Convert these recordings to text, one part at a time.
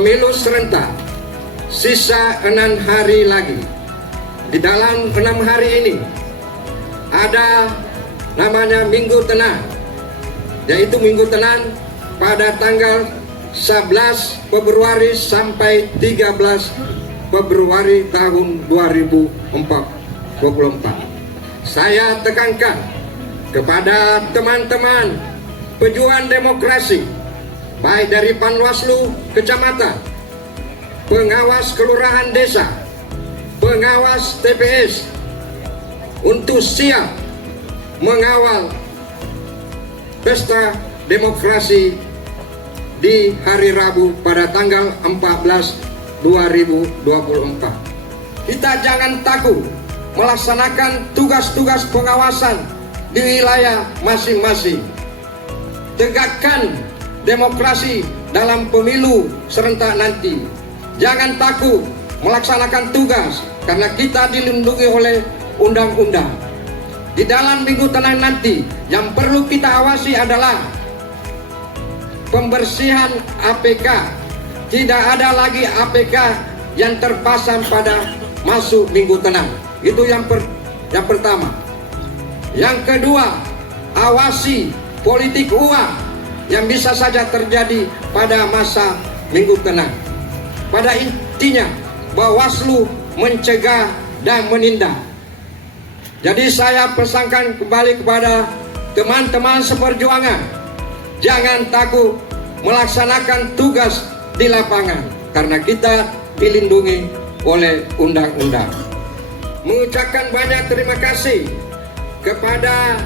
pemilu serentak sisa 6 hari lagi. Di dalam 6 hari ini ada namanya Minggu Tenang, yaitu Minggu Tenang pada tanggal 11 Februari sampai 13 Februari tahun 2024. Saya tekankan kepada teman-teman pejuang demokrasi, baik dari Panwaslu Kecamatan, pengawas kelurahan desa, pengawas TPS, untuk siap mengawal pesta demokrasi di hari Rabu pada tanggal 14 2024. Kita jangan takut melaksanakan tugas-tugas pengawasan di wilayah masing-masing. Tegakkan demokrasi dalam pemilu serentak nanti. Jangan takut melaksanakan tugas karena kita dilindungi oleh undang-undang. Di dalam Minggu Tenang nanti yang perlu kita awasi adalah pembersihan APK. Tidak ada lagi APK yang terpasang pada masuk Minggu Tenang. Itu yang pertama. Yang kedua, awasi politik uang yang bisa saja terjadi pada masa Minggu Tenang. Pada intinya, Bawaslu mencegah dan menindak. Jadi saya pesankan kembali kepada teman-teman seperjuangan, jangan takut melaksanakan tugas di lapangan karena kita dilindungi oleh undang-undang. Mengucapkan banyak terima kasih kepada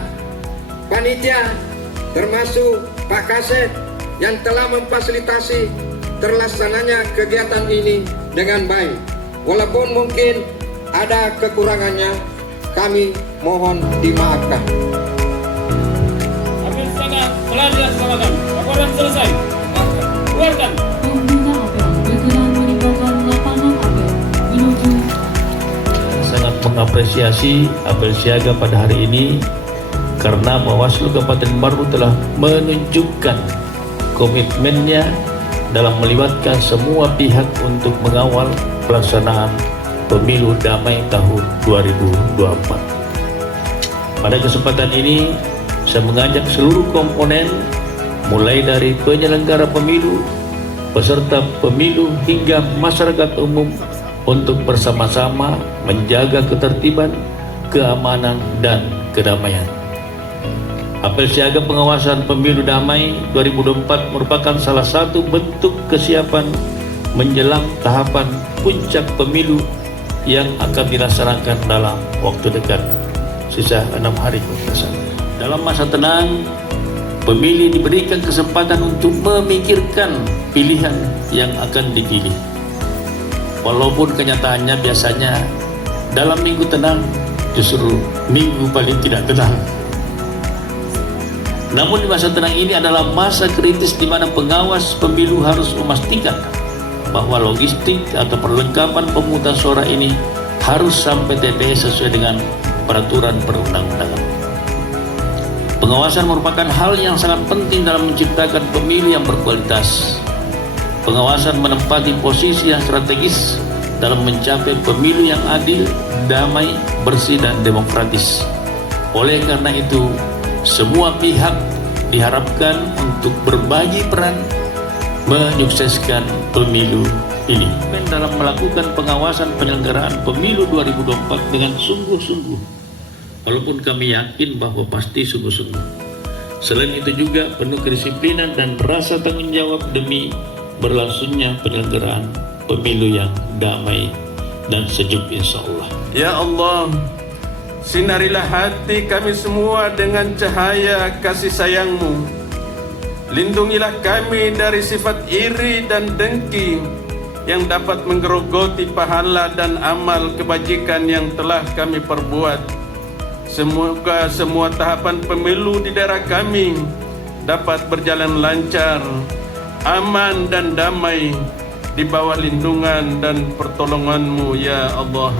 panitia termasuk Pak Kasep yang telah memfasilitasi terlaksananya kegiatan ini dengan baik. Walaupun mungkin ada kekurangannya, kami mohon dimaafkan. Apel siaga telah dilaksanakan. Laporan selesai. Keluarkan. Pengguna apel berkenan meninggalkan lapangan apel menuju. Sangat mengapresiasi apel siaga pada hari ini karena Bawaslu Kabupaten Baru telah menunjukkan komitmennya dalam melibatkan semua pihak untuk mengawal pelaksanaan pemilu damai tahun 2024. Pada kesempatan ini, saya mengajak seluruh komponen, mulai dari penyelenggara pemilu, peserta pemilu hingga masyarakat umum untuk bersama-sama menjaga ketertiban, keamanan, dan kedamaian. Apel siaga pengawasan pemilu damai 2024 merupakan salah satu bentuk kesiapan menjelang tahapan puncak pemilu yang akan dilaksanakan dalam waktu dekat, sisa 6 hari. Dalam masa tenang, pemilih diberikan kesempatan untuk memikirkan pilihan yang akan dipilih. Walaupun kenyataannya biasanya dalam minggu tenang justru minggu paling tidak tenang. Namun di masa tenang ini adalah masa kritis di mana pengawas pemilu harus memastikan bahwa logistik atau perlengkapan pemungutan suara ini harus sampai TPS sesuai dengan peraturan perundang-undangan. Pengawasan merupakan hal yang sangat penting dalam menciptakan pemilu yang berkualitas. Pengawasan menempati posisi yang strategis dalam mencapai pemilu yang adil, damai, bersih, dan demokratis. Oleh karena itu, semua pihak diharapkan untuk berbagi peran menyukseskan pemilu ini. Dalam melakukan pengawasan penyelenggaraan pemilu 2024 dengan sungguh-sungguh, walaupun kami yakin bahwa pasti sungguh-sungguh. Selain itu juga penuh kedisiplinan dan rasa tanggung jawab demi berlangsungnya penyelenggaraan pemilu yang damai dan sejuk insya Allah. Ya Allah, sinarilah hati kami semua dengan cahaya kasih sayang-Mu. Lindungilah kami dari sifat iri dan dengki yang dapat menggerogoti pahala dan amal kebajikan yang telah kami perbuat. Semoga semua tahapan pemilu di daerah kami dapat berjalan lancar, aman dan damai di bawah lindungan dan pertolongan-Mu ya Allah.